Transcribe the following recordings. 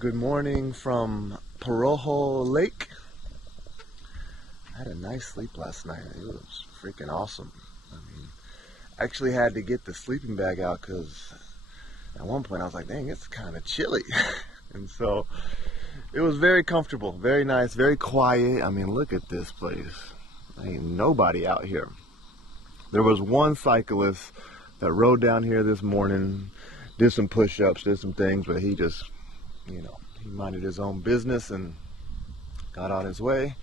Good morning from Parojo Lake. I had a nice sleep last night. It was freaking awesome. I mean, I actually had to get the sleeping bag out because at one point I was like, dang, it's kind of chilly. And so it was very comfortable, very nice, very quiet. I mean, look at this place. Ain't nobody out here. There was one cyclist that rode down here this morning, did some push-ups, did some things, but he just, he minded his own business and got on his way.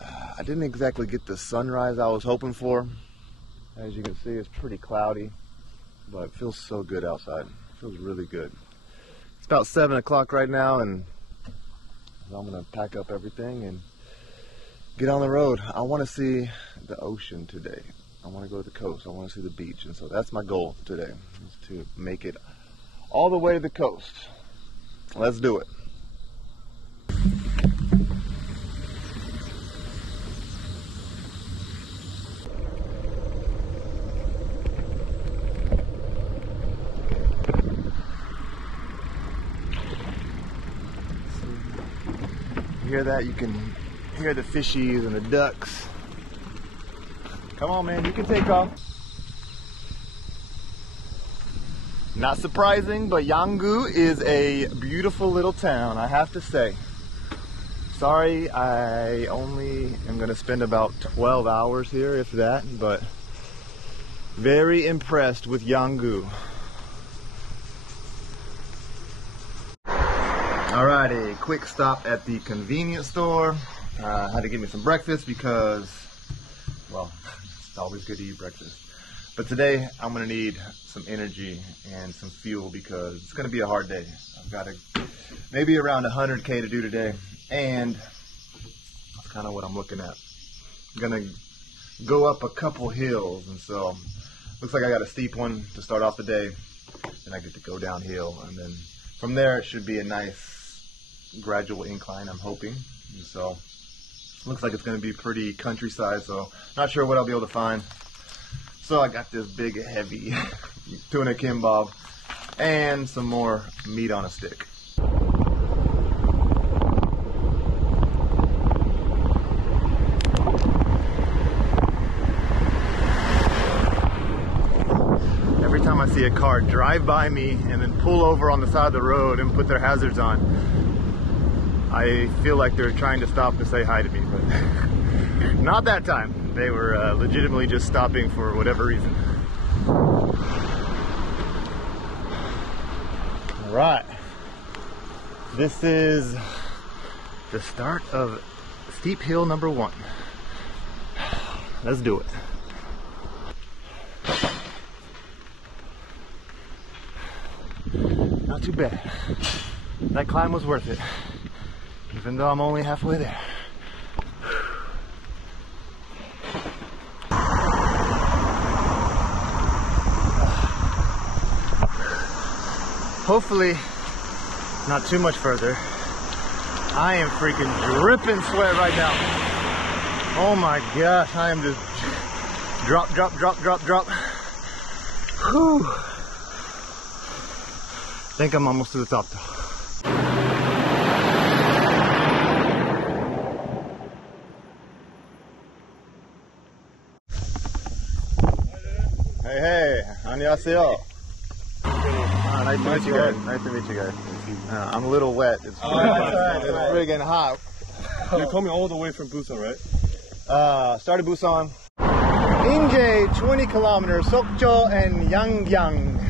I didn't exactly get the sunrise I was hoping for. As you can see, it's pretty cloudy, but it feels so good outside. It feels really good. It's about 7 o'clock right now, and I'm gonna pack up everything and get on the road. I want to see the ocean today. I want to go to the coast. I want to see the beach, and so that's my goal today, is to make it all the way to the coast. Let's do it. You hear that? You can hear the fishies and the ducks. Come on, man, you can take off. Not surprising, but Yanggu is a beautiful little town, I have to say. Sorry, I only am gonna spend about 12 hours here, if that, but very impressed with Yanggu. Alrighty, quick stop at the convenience store. I had to get me some breakfast because, well, it's always good to eat breakfast. But today I'm gonna need some energy and some fuel because it's gonna be a hard day. I've got maybe around 100K to do today, and that's kind of what I'm looking at. I'm gonna go up a couple hills, and so looks like I got a steep one to start off the day. Then I get to go downhill, and then from there it should be a nice gradual incline, I'm hoping. And so looks like it's gonna be pretty countryside, so not sure what I'll be able to find. So I got this big, heavy tuna kimbab and some more meat on a stick. Every time I see a car drive by me and then pull over on the side of the road and put their hazards on, I feel like they're trying to stop to say hi to me, but not that time. They were legitimately just stopping for whatever reason. All right, this is the start of steep hill number 1. Let's do it. Not too bad. That climb was worth it, even though I'm only halfway there. Hopefully not too much further. I am freaking dripping sweat right now. Oh my gosh, I am just drop. Whew. I think I'm almost to the top though. Hey, 안녕하세요. Nice to meet you guys. Nice to meet you guys. I'm a little wet. It's friggin' hot. You're coming all the way from Busan, right? Started Busan. Inje, 20 kilometers, Sokcho and Yangyang.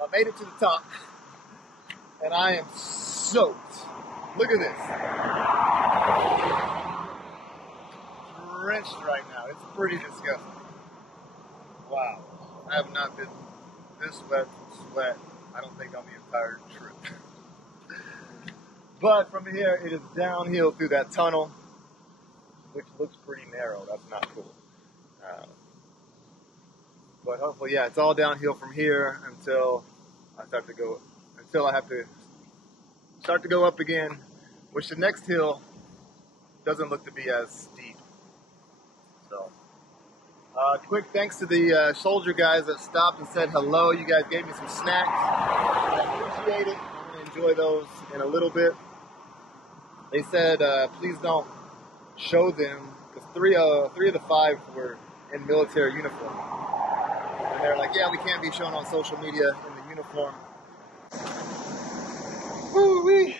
I made it to the top, and I am soaked. Look at this. Drenched right now. It's pretty disgusting. Wow. I have not been this wet from sweat, I don't think, on the entire trip. But from here, it is downhill through that tunnel, which looks pretty narrow. That's not cool. But hopefully, yeah, it's all downhill from here until I have to start to go up again, which the next hill doesn't look to be as steep. So, quick thanks to the soldier guys that stopped and said hello. You guys gave me some snacks. I appreciate it. I'm going to enjoy those in a little bit. They said, please don't show them, because three of the five were in military uniform. And they're like, yeah, we can't be shown on social media in the uniform. Woo-wee!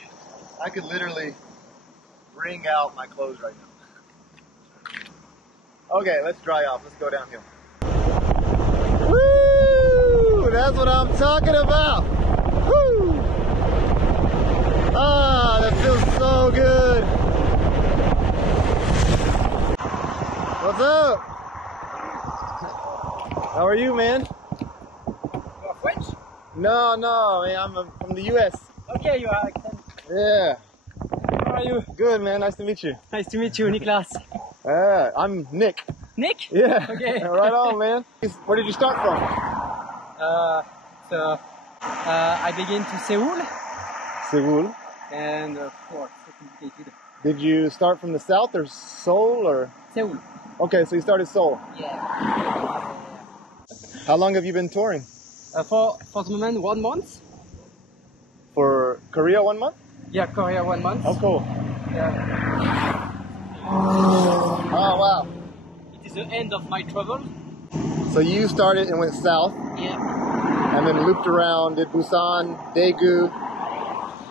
I could literally wring out my clothes right now. Okay, let's dry off. Let's go downhill. Woo! That's what I'm talking about. Woo! Ah, that feels so good. What's up? How are you, man? You're French? No, man, I'm from the U.S. Okay, you are. Yeah. How are you? Good, man. Nice to meet you. Nice to meet you, Niklas. I'm Nick. Nick? Yeah. Okay. Right on, man. Where did you start from? I begin to Seoul, Seoul. and it's complicated. Did you start from the south or Seoul or? Seoul. Okay, so you started Seoul. Yeah. How long have you been touring? For the moment, 1 month. For Korea, 1 month? Yeah, Korea 1 month. Oh, cool. Yeah. Oh, wow. It is the end of my travel. So you started and went south, Yeah. and then looped around, did Busan, Daegu,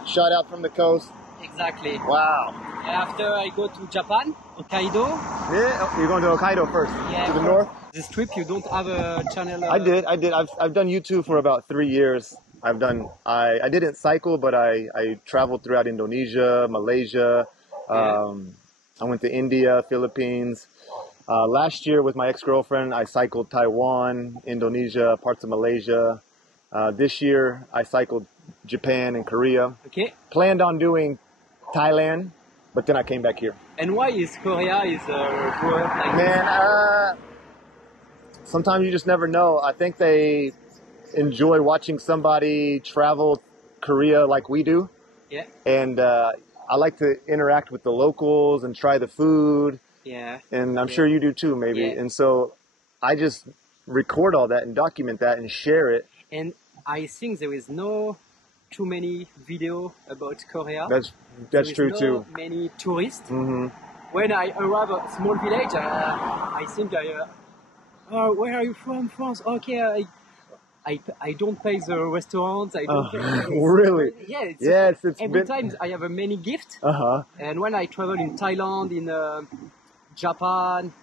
shot out from the coast. Exactly. Wow. After I go to Japan, Hokkaido. Yeah, oh, you're going to Hokkaido first, Yeah. to the north? This trip, you don't have a channel. I did. I've done YouTube for about 3 years. I didn't cycle, but I traveled throughout Indonesia, Malaysia. I went to India, Philippines. Last year with my ex-girlfriend, I cycled Taiwan, Indonesia, parts of Malaysia. This year, I cycled Japan and Korea. Okay. Planned on doing Thailand, but then I came back here. And why is Korea good like Man, sometimes you just never know. I think they enjoy watching somebody travel Korea like we do. Yeah. And I like to interact with the locals and try the food. Yeah. And I'm sure you do too, maybe. Yeah. And so I just record all that and document that and share it. And I think there is no too many video about Korea. That's true no too. Many tourists. Hmm. When I arrive at a small village, I think where are you from? France? Okay, I don't pay the restaurant. I don't pay. Really? Yeah. Yes, every time I have a many gift. And when I travel in Thailand, in Japan,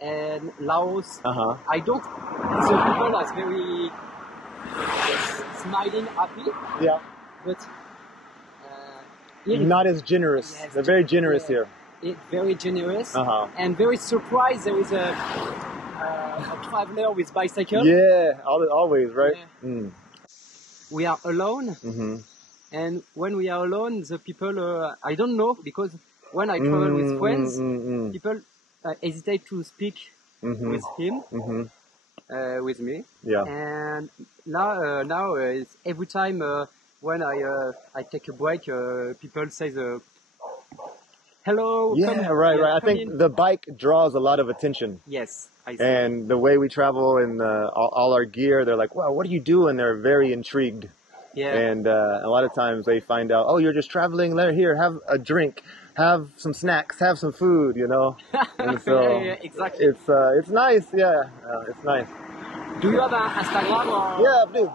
and Laos, I don't. The people are very smiling, happy. Yeah. But Not as generous. Yes, They're very generous here. Very generous and very surprised. There is a traveler with bicycle. Yeah, always, right? Yeah. Mm. We are alone, and when we are alone, the people I don't know, because when I travel with friends, people hesitate to speak with him, with me. Yeah. And now it's every time when I take a break, people say hello. Yeah, right. I think in. the bike draws a lot of attention. Yes, I see. And the way we travel and all our gear, they're like, wow, what are you doing? They're very intrigued. Yeah. And a lot of times they find out, oh, you're just traveling. Here, have a drink, have some snacks, have some food, you know. And so yeah, exactly. It's nice. Yeah, it's nice. Do you have an Instagram or? Yeah, I do.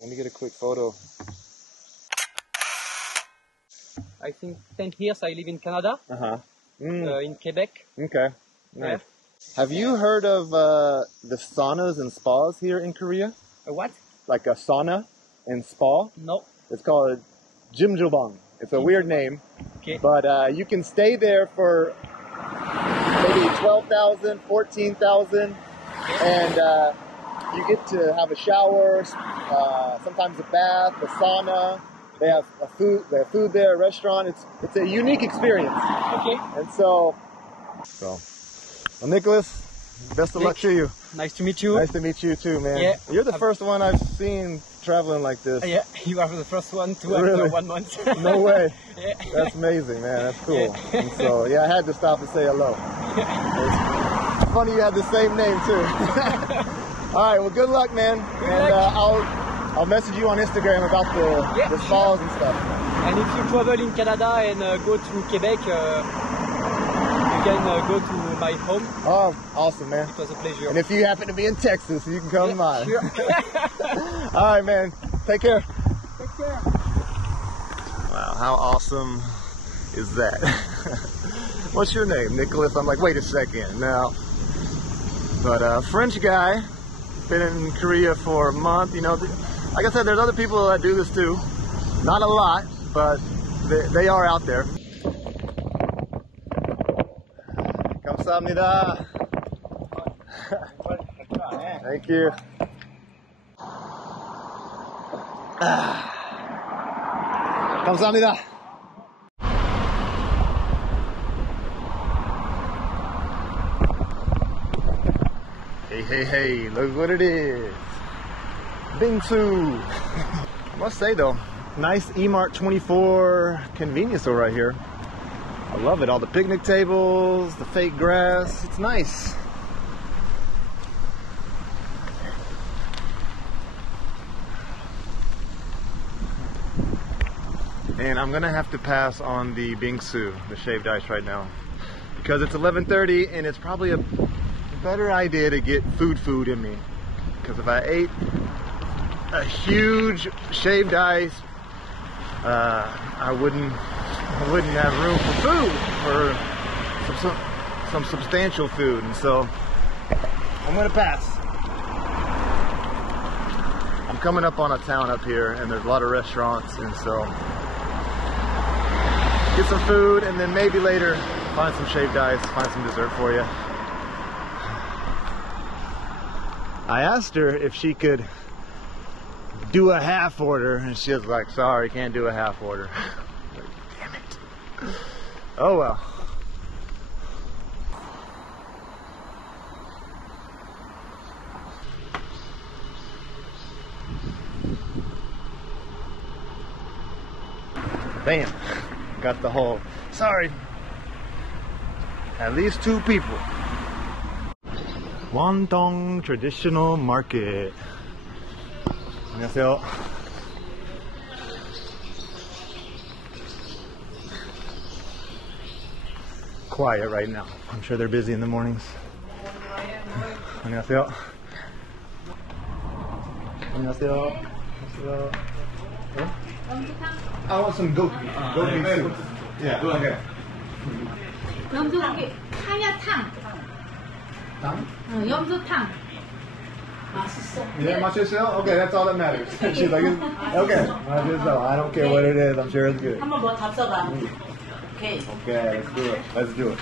Let me get a quick photo. I think 10 years I live in Canada, in Quebec. Okay, nice. Yeah. Have you heard of the saunas and spas here in Korea? A what? Like a sauna and spa? No. It's called Jimjilbang. It's a weird name, Okay. but you can stay there for maybe 12,000, 14,000, and you get to have a shower, sometimes a bath, a sauna. They have food there, a restaurant. It's a unique experience. Okay. And so well, Nicholas, best of luck to you. Nice to meet you. Nice to meet you too, man. Yeah. You're the first one I've seen traveling like this. Yeah, you are the first one to Really? after 1 month. No way. Yeah. That's amazing, man. That's cool. Yeah. And so, yeah, I had to stop and say hello. funny you had the same name too. All right, well, good luck, man. I'll message you on Instagram about the falls and stuff. And if you travel in Canada and go to Quebec, you can go to my home. Oh, awesome, man. It was a pleasure. And if you happen to be in Texas, you can come by. Sure. All right, man. Take care. Take care. Wow, how awesome is that? What's your name, Nicholas? I'm like, wait a second. No. But French guy, been in Korea for a month. You know, like I said, there's other people that do this too. Not a lot, but they are out there. 감사합니다. Thank you. 감사합니다. Hey, look what it is. Bingsu. I must say though, nice eMart 24 convenience store right here. I love it. All the picnic tables, the fake grass. It's nice. And I'm gonna have to pass on the bingsu, the shaved ice right now, because it's 11:30 and it's probably a better idea to get food in me. Because if I ate a huge shaved ice, I wouldn't have room for food, for some substantial food, and so I'm gonna pass. I'm coming up on a town up here, and there's a lot of restaurants, and so get some food, and then maybe later find some shaved ice, find some dessert for you. I asked her if she could do a half order, and she was like, sorry, can't do a half order. Like, damn it. Oh well. Bam. Got the whole, sorry. At least 2 people. Wantong Traditional Market. 안녕하세요. Quiet right now. I'm sure they're busy in the mornings. 안녕하세요. 안녕하세요. 안녕하세요. I want some goat beef soup. Yeah, okay. 염소고기 하야탕. Tom? 염소탕. 맛있어. Yeah, 맛있어요? Okay, that's all that matters. She's like, okay, 맛있어. I don't care what it is. I'm sure it's good. 한번 뭐 잡숴봐. 오케이. Okay, let's do it.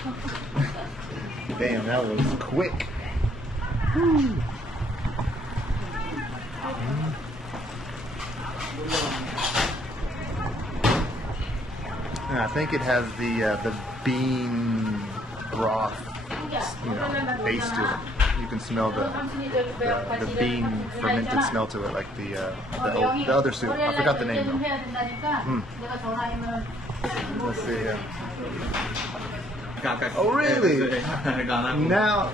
Damn, that was quick. And I think it has the bean broth, base to it. You can smell the bean fermented smell to it, like the other soup. I forgot the name though. Let's see. Oh really? Now,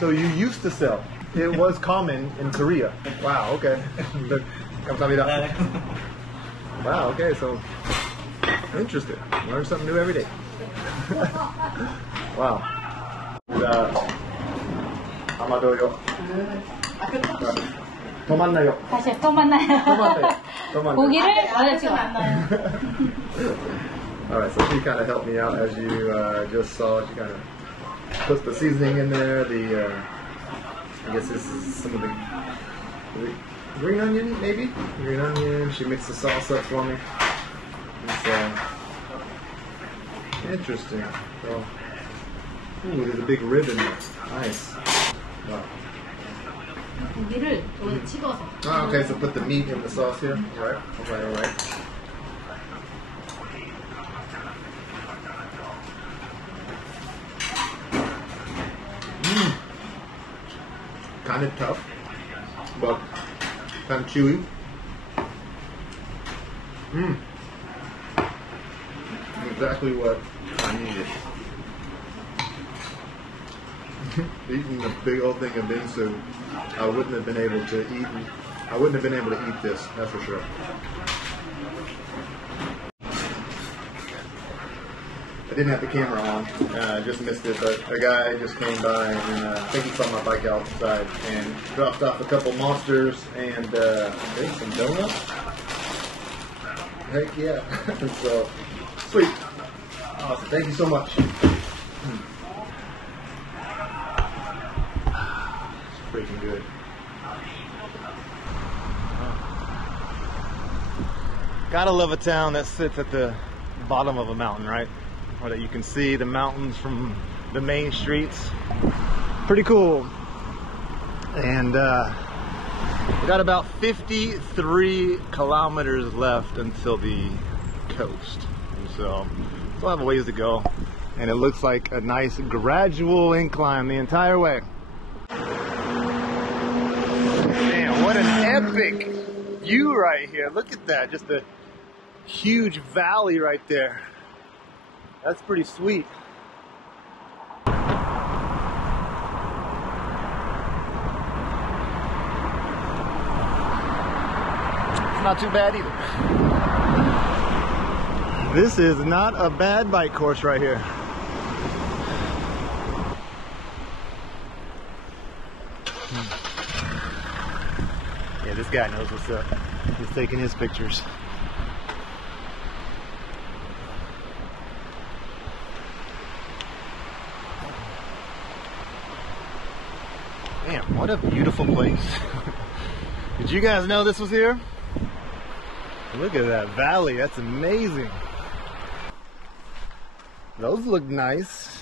so you used to sell. It was common in Korea. Wow. Okay. 감사합니다. Wow. Okay. So. Interesting. Learn something new every day. Wow. 아마도요. 더 만나요. 다시 또 만나요. 더 만나요. 고기를 여자친구 만나요. Alright, so she kind of helped me out as you just saw. She kind of puts the seasoning in there. I guess this is some of the green onion, maybe? Green onion. She mixed the sauce up for me. It's interesting. So, ooh, there's a big rib in there. Nice. Wow. 고기를 여기 찍어서. Oh, okay, so put the meat in the sauce here. All right. Kind of tough, but kind of chewy. Exactly what I needed. eating a big old thing of bingsu, I wouldn't have been able to eat. I wouldn't have been able to eat this. That's for sure. I didn't have the camera on. I just missed it, but a guy just came by and I think he saw my bike outside and dropped off a couple monsters and maybe some donuts. Heck yeah! So sweet. Awesome. Thank you so much. Freaking good. Gotta love a town that sits at the bottom of a mountain, right? Or that you can see the mountains from the main streets. Pretty cool. And we got about 53 kilometers left until the coast. And so we'll have a ways to go. And it looks like a nice gradual incline the entire way. Man, what an epic view right here. Look at that, just a huge valley right there. That's pretty sweet. It's not too bad either. This is not a bad bike course right here. Yeah, this guy knows what's up. He's taking his pictures. Damn, what a beautiful place. Did you guys know this was here? Look at that valley, that's amazing. Those look nice.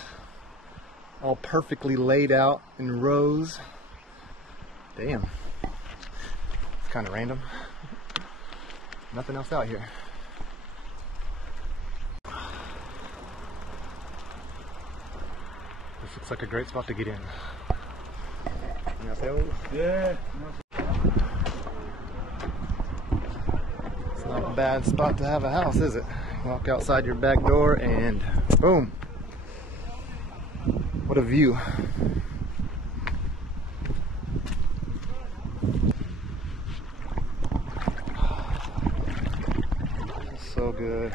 All perfectly laid out in rows. Damn. It's kind of random. Nothing else out here. This looks like a great spot to get in. Yeah. It's not a bad spot to have a house, is it? Walk outside your back door and boom. What a view. So good.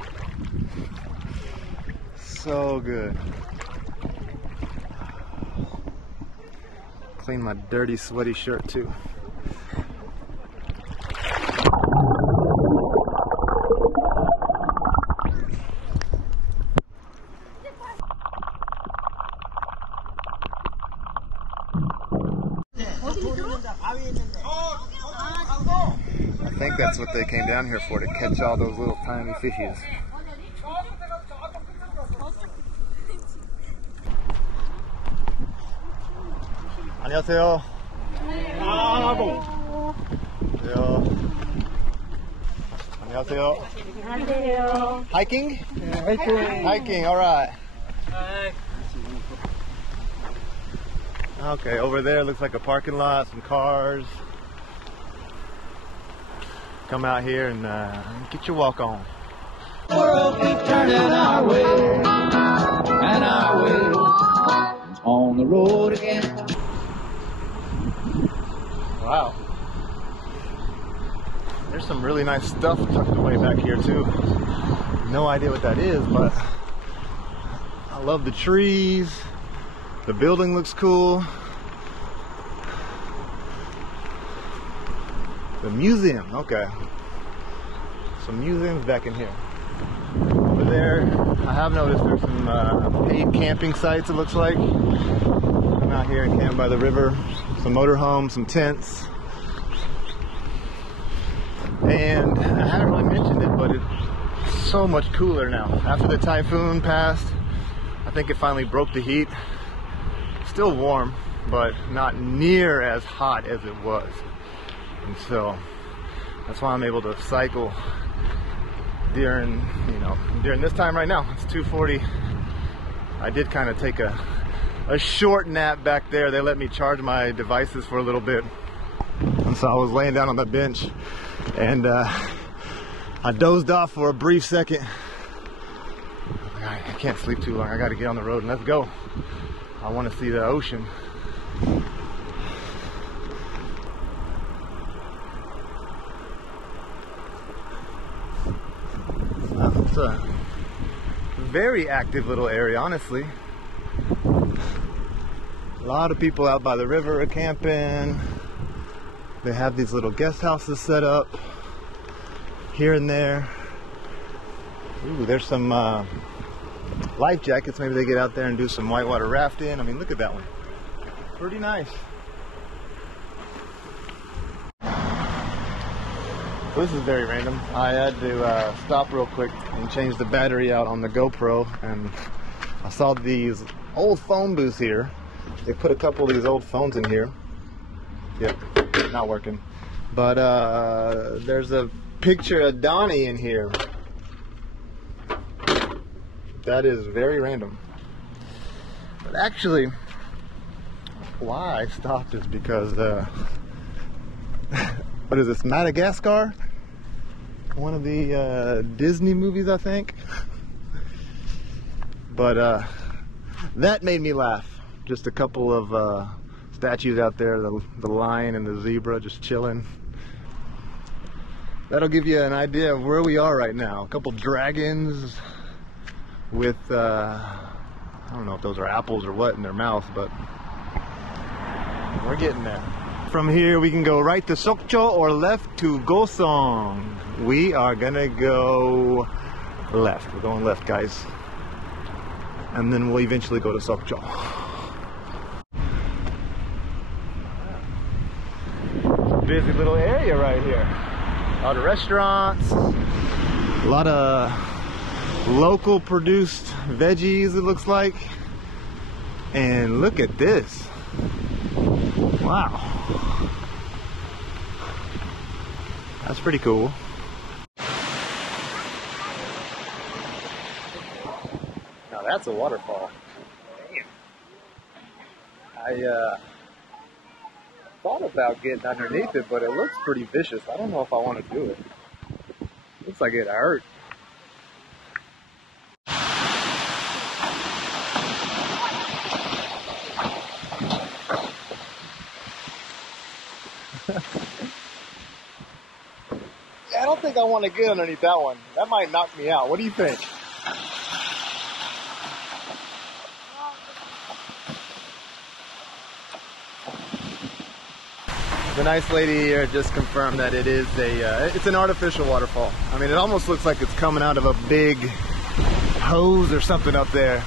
So good. Clean my dirty, sweaty shirt too. I think that's what they came down here for, to catch all those little tiny fishes. 안녕하세요. 안녕하세요. 안녕하세요. Hiking? Yeah, hiking. Hiking, all right. Okay, over there looks like a parking lot, some cars. Come out here and get your walk on. The world keeps turning our way, and our way is on the road again. Wow. There's some really nice stuff tucked away back here too. No idea what that is, but I love the trees. The building looks cool. The museum, okay. Some museums back in here. Over there, I have noticed there's some paid camping sites, it looks like. I'm out here and camp by the river. Some motorhomes, some tents. And I haven't really mentioned it, but it's so much cooler now. After the typhoon passed, I think it finally broke the heat. Still warm, but not near as hot as it was. And so that's why I'm able to cycle during this time right now. It's 2:40. I did kind of take a short nap back there. They let me charge my devices for a little bit. And so I was laying down on the bench and I dozed off for a brief second. I can't sleep too long. I got to get on the road and let's go. I want to see the ocean. It's a very active little area, honestly. A lot of people out by the river are camping. They have these little guest houses set up here and there. Ooh, there's some life jackets. Maybe they get out there and do some whitewater rafting. I mean, look at that one. Pretty nice. So this is very random. I had to stop real quick and change the battery out on the GoPro, and I saw these old phone booths here. They put a couple of these old phones in here. Yep, not working. But there's a picture of Donnie in here. That is very random. But actually, why I stopped is because what is this, Madagascar? One of the Disney movies, I think. But that made me laugh. Just a couple of statues out there, the lion and the zebra just chilling. That'll give you an idea of where we are right now. A couple dragons with, I don't know if those are apples or what in their mouth, but we're getting there. From here we can go right to Sokcho or left to Gosong. We are gonna go left. We're going left, guys. And then we'll eventually go to Sokcho. Busy little area right here. A lot of restaurants, a lot of local produced veggies, it looks like. And look at this. Wow. That's pretty cool. Now that's a waterfall. Damn. I thought about getting underneath it, but it looks pretty vicious. I don't know if I want to do it. Looks like it hurt. Yeah, I don't think I want to get underneath that one. That might knock me out. What do you think? The nice lady here just confirmed that it is it's an artificial waterfall. I mean, it almost looks like it's coming out of a big hose or something up there.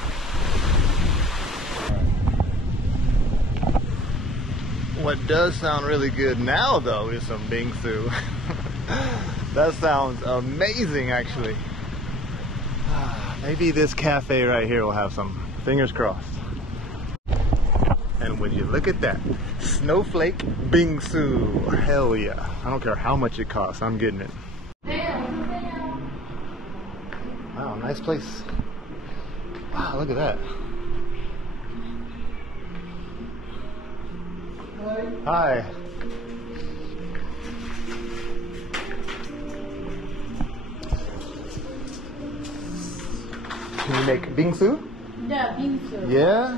What does sound really good now, though, is some bingsu. That sounds amazing, actually. Maybe this cafe right here will have some. Fingers crossed. And would you look at that? Snowflake bingsu. Hell yeah. I don't care how much it costs. I'm getting it. Wow, nice place. Wow, look at that. Hi. Can you make bingsu? Yeah, bingsu. Yeah?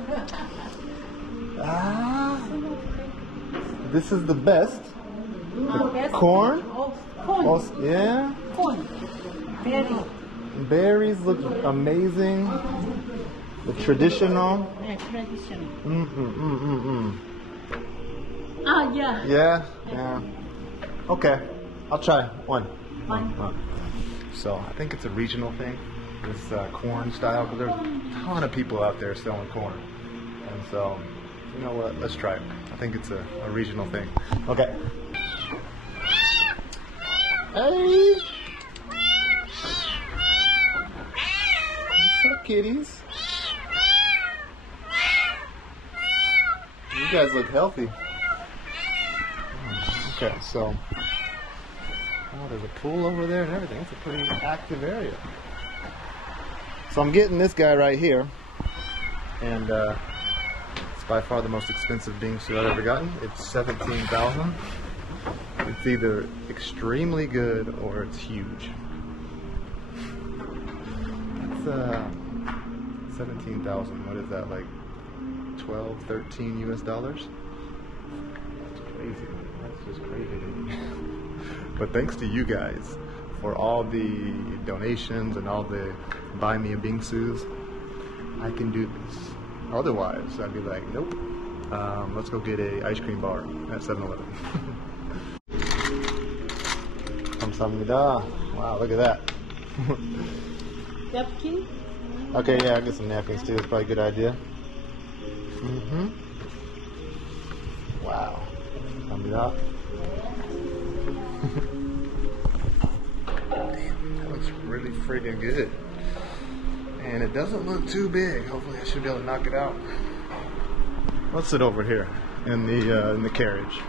Ah, this is the best. Best Corn? Oh, corn. Oh, yeah. Corn. Berry. Berries look amazing. The traditional. Yeah, traditional. Mm-mm-mm-mm-mm. Ah, yeah. Yeah? Yeah. Okay. I'll try one. One. So I think it's a regional thing, this corn style, because there's a ton of people out there selling corn. And so, you know what, let's try it. I think it's a regional thing. Okay. Hey! What's up, kitties? You guys look healthy. Okay, so oh, there's a pool over there and everything. It's a pretty active area. So I'm getting this guy right here, and it's by far the most expensive bingsu I've ever gotten. It's 17,000. It's either extremely good or it's huge. That's 17,000. What is that, like 12, 13 US dollars? That's crazy. That's just crazy to me. But thanks to you guys for all the donations and all the buy me a bingsus, I can do this. Otherwise, I'd be like, nope. Let's go get a ice cream bar at 7-Eleven. 감사합니다. Wow, look at that. Napkin? Okay, yeah, I'll get some napkins too. It's probably a good idea. Wow. 감사합니다. Damn, that looks really freaking good. And it doesn't look too big. Hopefully I should be able to knock it out. Let's sit over here in the carriage.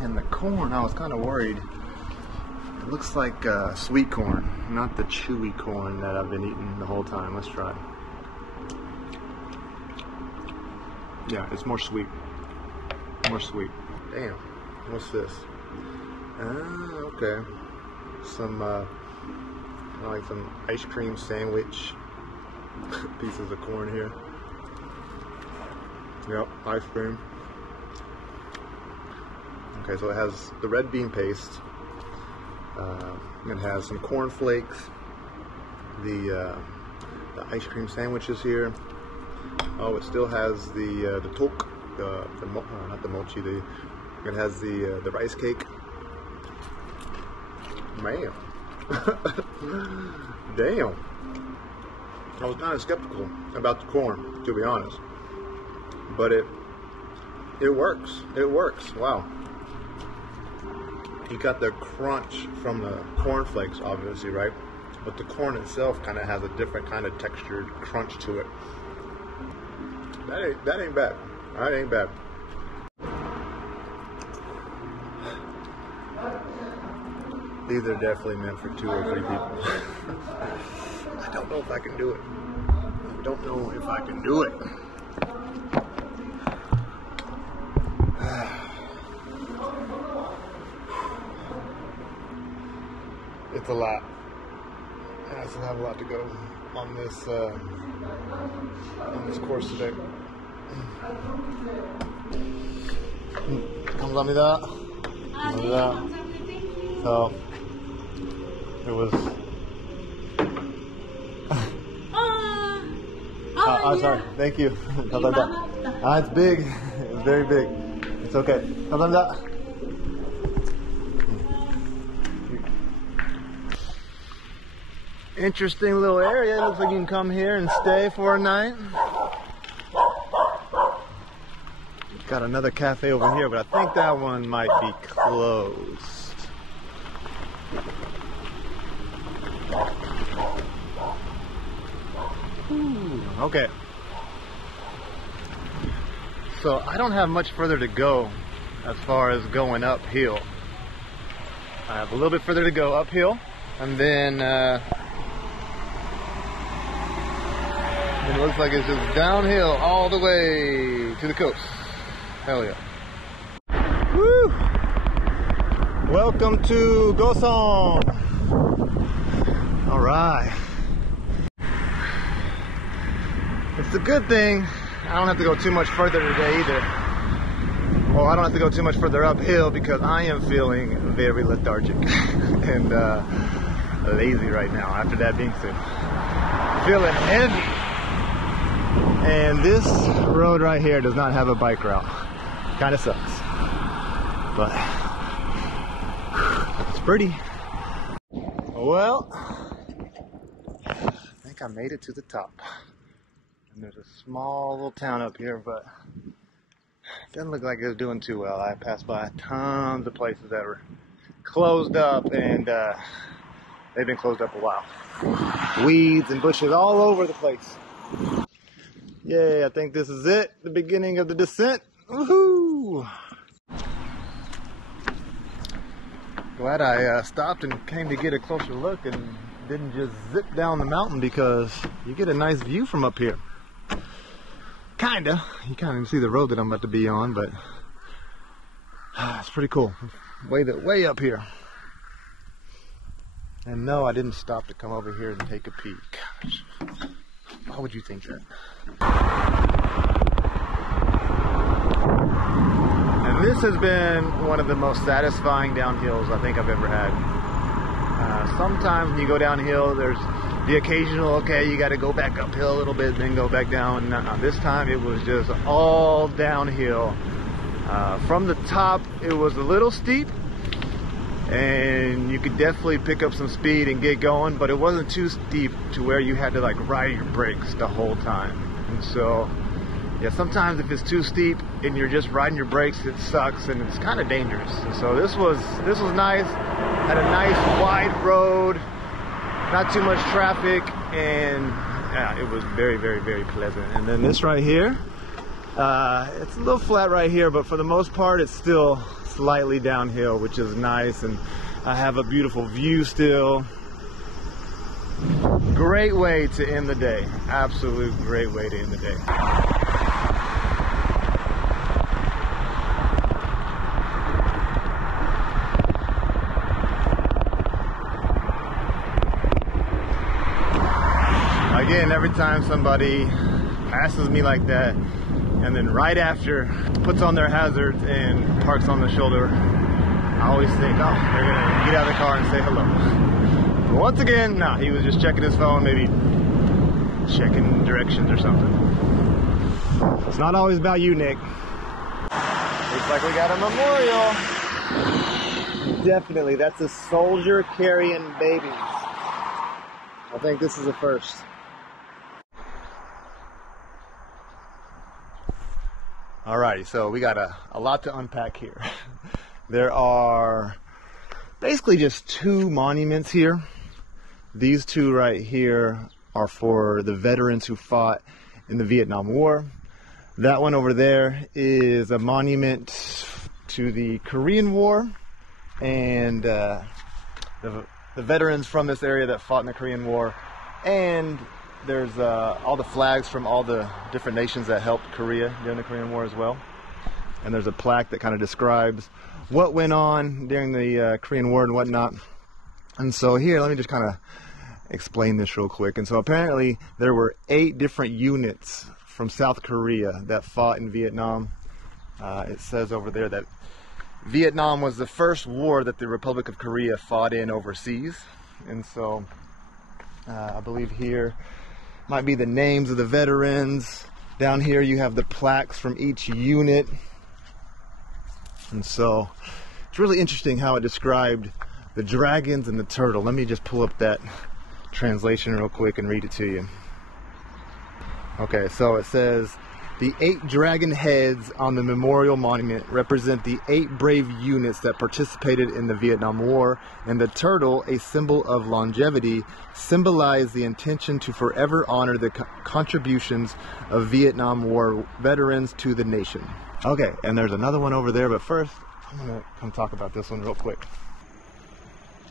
And the corn, I was kind of worried. It looks like sweet corn, not the chewy corn that I've been eating the whole time. Let's try. Yeah, it's more sweet. More sweet. Damn. What's this? Ah, okay. Some like some ice cream sandwich pieces of corn here. Yep, ice cream. Okay, so it has the red bean paste. It has some corn flakes. The ice cream sandwiches here. Oh, it still has the tok, not the mochi. It has the rice cake. Man. Damn. I was kind of skeptical about the corn, to be honest. But it works. It works. Wow. You got the crunch from the corn flakes, obviously, right? But the corn itself kind of has a different kind of textured crunch to it. That ain't bad. That ain't bad. These are definitely meant for 2 or 3 people. I don't know if I can do it. I don't know if I can do it. It's a lot. I still have a lot to go on this course today. 감사합니다. 감사합니다. So it was. I'm sorry. Thank you. 감사합니다. It's big. It's very big. It's okay. 감사합니다. Interesting little area. It looks like you can come here and stay for a night. Got another cafe over here, but I think that one might be closed. Ooh, okay. So I don't have much further to go as far as going uphill. I have a little bit further to go uphill, and then it looks like it's just downhill all the way to the coast. Hell yeah. Woo! Welcome to Gosong. All right. It's a good thing I don't have to go too much further today either. Well, I don't have to go too much further uphill because I am feeling very lethargic and lazy right now after that bingsu. Feeling heavy. And this road right here does not have a bike route. Kind of sucks. But it's pretty. Well, I think I made it to the top. And there's a small little town up here, but it doesn't look like it's doing too well. I passed by tons of places that were closed up, and they've been closed up a while. Weeds and bushes all over the place. Yay, I think this is it. The beginning of the descent. Woohoo! Glad I stopped and came to get a closer look and didn't just zip down the mountain, because you get a nice view from up here. Kinda. You can't even see the road that I'm about to be on, but it's pretty cool. Way up here. And no, I didn't stop to come over here and take a peek. Gosh. Why would you think that? And This has been one of the most satisfying downhills I think I've ever had. Sometimes when you go downhill, there's the occasional, okay, you got to go back uphill a little bit, then go back down. This time it was just all downhill. From the top, it was a little steep, and you could definitely pick up some speed and get going, but it wasn't too steep to where you had to like ride your brakes the whole time. And so, yeah, sometimes if it's too steep and you're just riding your brakes, it sucks and it's kind of dangerous. And so this was nice. Had a nice wide road, not too much traffic, and yeah, it was very, very, very pleasant. And then this right here, it's a little flat right here, but for the most part, it's still slightly downhill, which is nice. And I have a beautiful view still. Great way to end the day. Absolute great way to end the day. Again, every time somebody passes me like that, and then right after puts on their hazards and parks on the shoulder, I always think, oh, they're gonna get out of the car and say hello. But once again, nah, he was just checking his phone, maybe checking directions or something. It's not always about you, Nick. Looks like we got a memorial. Definitely, that's a soldier carrying babies. I think this is a first. Alrighty, so we got a lot to unpack here. There are basically just two monuments here. These two right here are for the veterans who fought in the Vietnam War. That one over there is a monument to the Korean War, and the veterans from this area that fought in the Korean War. And there's all the flags from all the different nations that helped Korea during the Korean War as well. And there's a plaque that kind of describes what went on during the Korean War and whatnot. And so here, let me just kind of explain this real quick. And so apparently there were 8 different units from South Korea that fought in Vietnam. It says over there that Vietnam was the first war that the Republic of Korea fought in overseas. And so I believe here might be the names of the veterans. Down here you have the plaques from each unit. And so it's really interesting how it described the dragons and the turtle. Let me just pull up that translation real quick and read it to you. Okay, so it says, the 8 dragon heads on the memorial monument represent the 8 brave units that participated in the Vietnam War, and the turtle, a symbol of longevity, symbolize the intention to forever honor the contributions of Vietnam War veterans to the nation. Okay, and there's another one over there, but first, I'm gonna come talk about this one real quick.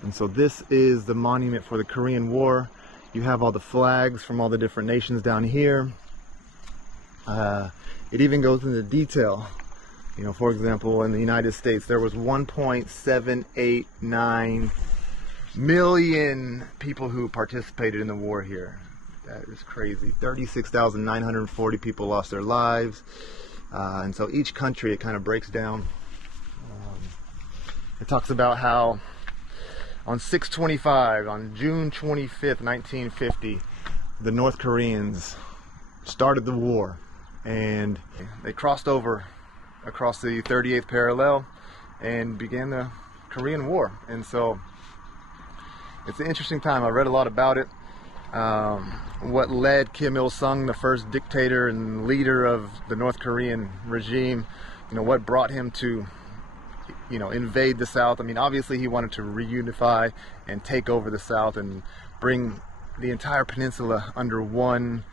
And so this is the monument for the Korean War. You have all the flags from all the different nations down here. It even goes into detail. You know, for example, in the United States, there was 1.789 million people who participated in the war here. That is crazy. 36,940 people lost their lives. And so each country, it kind of breaks down. It talks about how on 6/25, on June 25th, 1950, the North Koreans started the war. And they crossed over across the 38th parallel and began the Korean War. And so it's an interesting time. I read a lot about it. What led Kim Il-sung, the first dictator and leader of the North Korean regime, you know, what brought him to, you know, invade the South. I mean, obviously he wanted to reunify and take over the South and bring the entire peninsula under one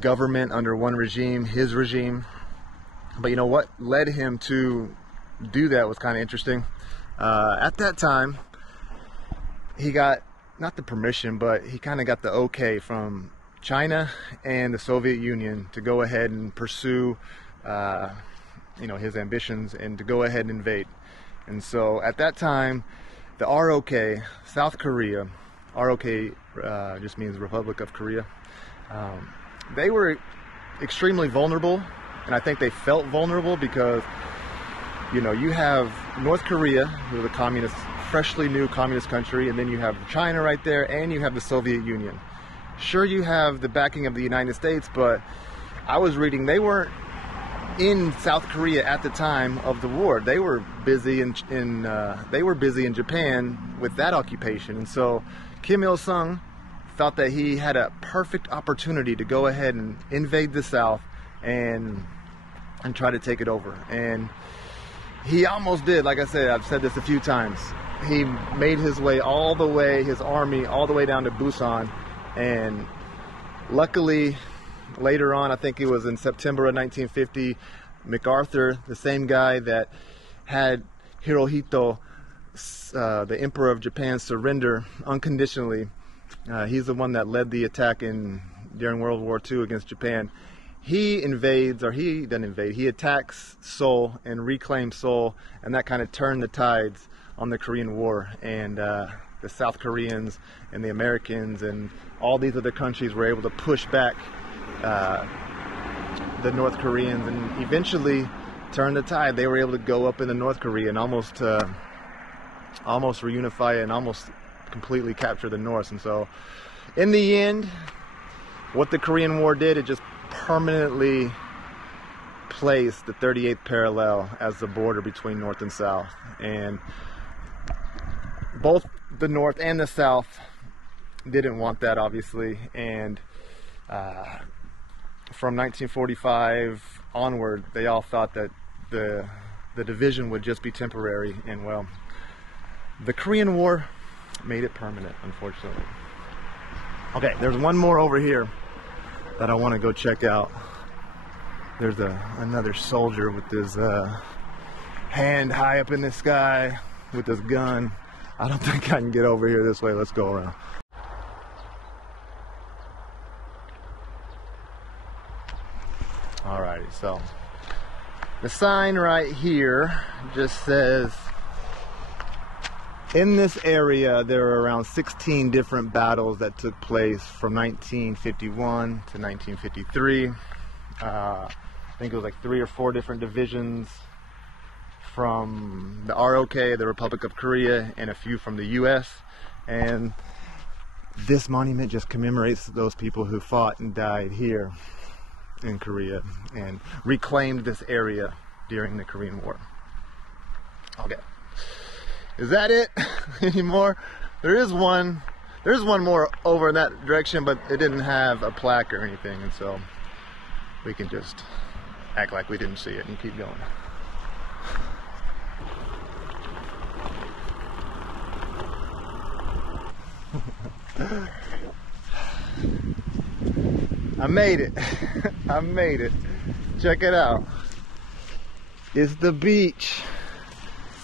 government, under one regime, his regime. But you know what led him to do that was kind of interesting. At that time, he got not the permission, but he kind of got the okay from China and the Soviet Union to go ahead and pursue you know, his ambitions and to go ahead and invade. And so at that time, the ROK, South Korea, ROK just means Republic of Korea, they were extremely vulnerable, and I think they felt vulnerable because you know, you have North Korea, who are the communist, freshly new communist country, and then you have China right there, and you have the Soviet Union. Sure, you have the backing of the United States, but I was reading they weren't in South Korea at the time of the war. They were busy in Japan with that occupation, and so Kim Il-sung thought that he had a perfect opportunity to go ahead and invade the South and try to take it over. And he almost did. Like I said, I've said this a few times. He made his way all the way, his army all the way down to Busan, and luckily later on, I think it was in September of 1950, MacArthur, the same guy that had Hirohito, the Emperor of Japan, surrender unconditionally. He's the one that led the attack during World War II against Japan. He invades, or he doesn't invade, he attacks Seoul and reclaims Seoul, and that kind of turned the tides on the Korean War. And the South Koreans and the Americans and all these other countries were able to push back the North Koreans and eventually turn the tide. They were able to go up into North Korea and almost reunify it and almost completely capture the North. And so in the end, what the Korean War did, it just permanently placed the 38th parallel as the border between North and South. And both the North and the South didn't want that, obviously. And from 1945 onward, they all thought that the division would just be temporary, and well, the Korean War made it permanent, unfortunately. Okay, there's one more over here that I want to go check out. There's another soldier with his hand high up in the sky with his gun. I don't think I can get over here this way. Let's go around. Alrighty, so the sign right here just says, in this area there are around 16 different battles that took place from 1951 to 1953. I think it was like 3 or 4 different divisions from the ROK, the Republic of Korea, and a few from the US. And this monument just commemorates those people who fought and died here in Korea and reclaimed this area during the Korean War. Okay, is that it? Any more? There's one more over in that direction, but it didn't have a plaque or anything, and so we can just act like we didn't see it and keep going. I made it. I made it. Check it out. It's the beach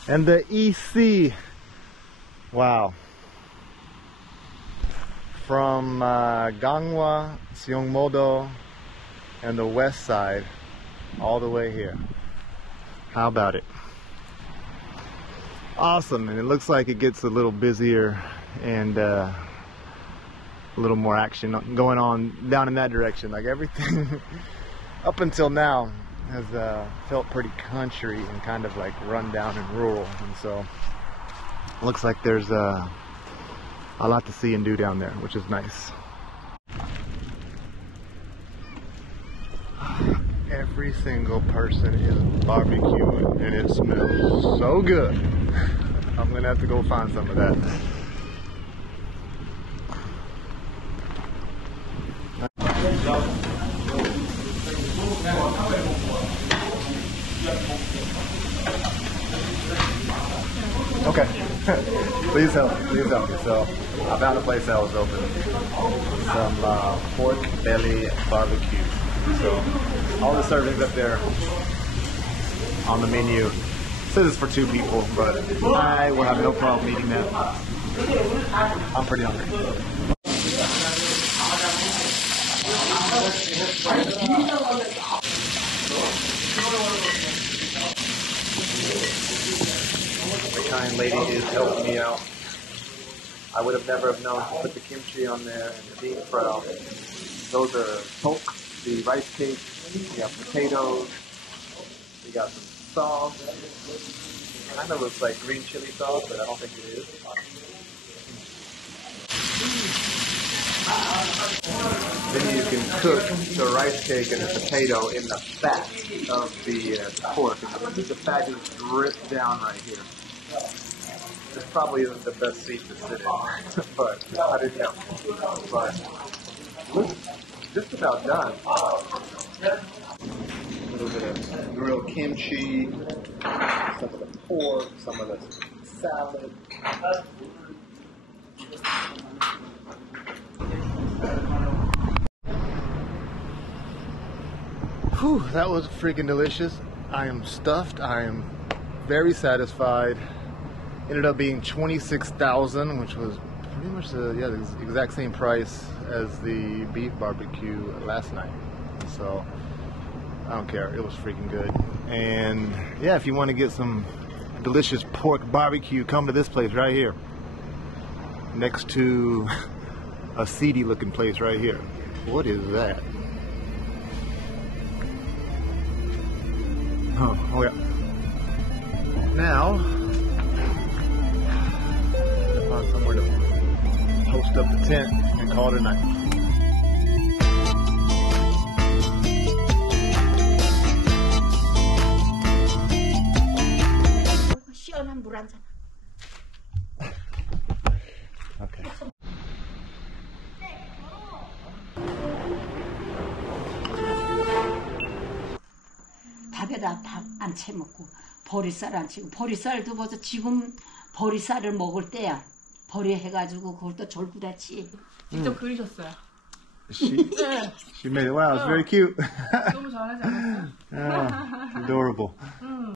and the EC. Wow. From Ganghwa, Seongmodo, and the west side all the way here. How about it? Awesome. And it looks like it gets a little busier and a little more action going on down in that direction. Like everything up until now has felt pretty country and kind of like run down and rural, and so it looks like there's a lot to see and do down there, which is nice. Every single person is barbecuing and it smells so good. I'm gonna have to go find some of that. Okay, please help me. So I found a place that was open. Some pork belly barbecue. So all the servings up there on the menu. It says it's for 2 people, but I will have no problem eating that. I'm pretty hungry. The kind lady is helping me out. I would have never have known to put the kimchi on there and the bean sprout. Those are poke, the rice cake. We have potatoes. We got some sauce. Kind of looks like green chili sauce, but I don't think it is. Then you can cook the rice cake and the potato in the fat of the pork. And the fat just drips down right here. This probably isn't the best seat to sit in, but I didn't know. But looks just about done. A little bit of grilled kimchi, some of the pork, some of the salad. Whew, that was freaking delicious. I am stuffed. I am very satisfied. Ended up being $26,000, which was pretty much the exact same price as the beef barbecue last night. So I don't care. It was freaking good. And yeah, if you want to get some delicious pork barbecue, come to this place right here, next to a seedy looking place right here. What is that? Oh yeah. Now, find somewhere to post up the tent and call it a night. 시원한 물 한 잔. Okay. 밥에다 밥 안 채 먹고 보리쌀 안 치고 보리쌀도 벌써 지금 보리쌀을 먹을 때야. 보리 해가지고 그걸 또 절구다치. 직접 그리셨어요. She made it. Wow, it's very cute. 너무 잘하지 않았어요? Oh, adorable.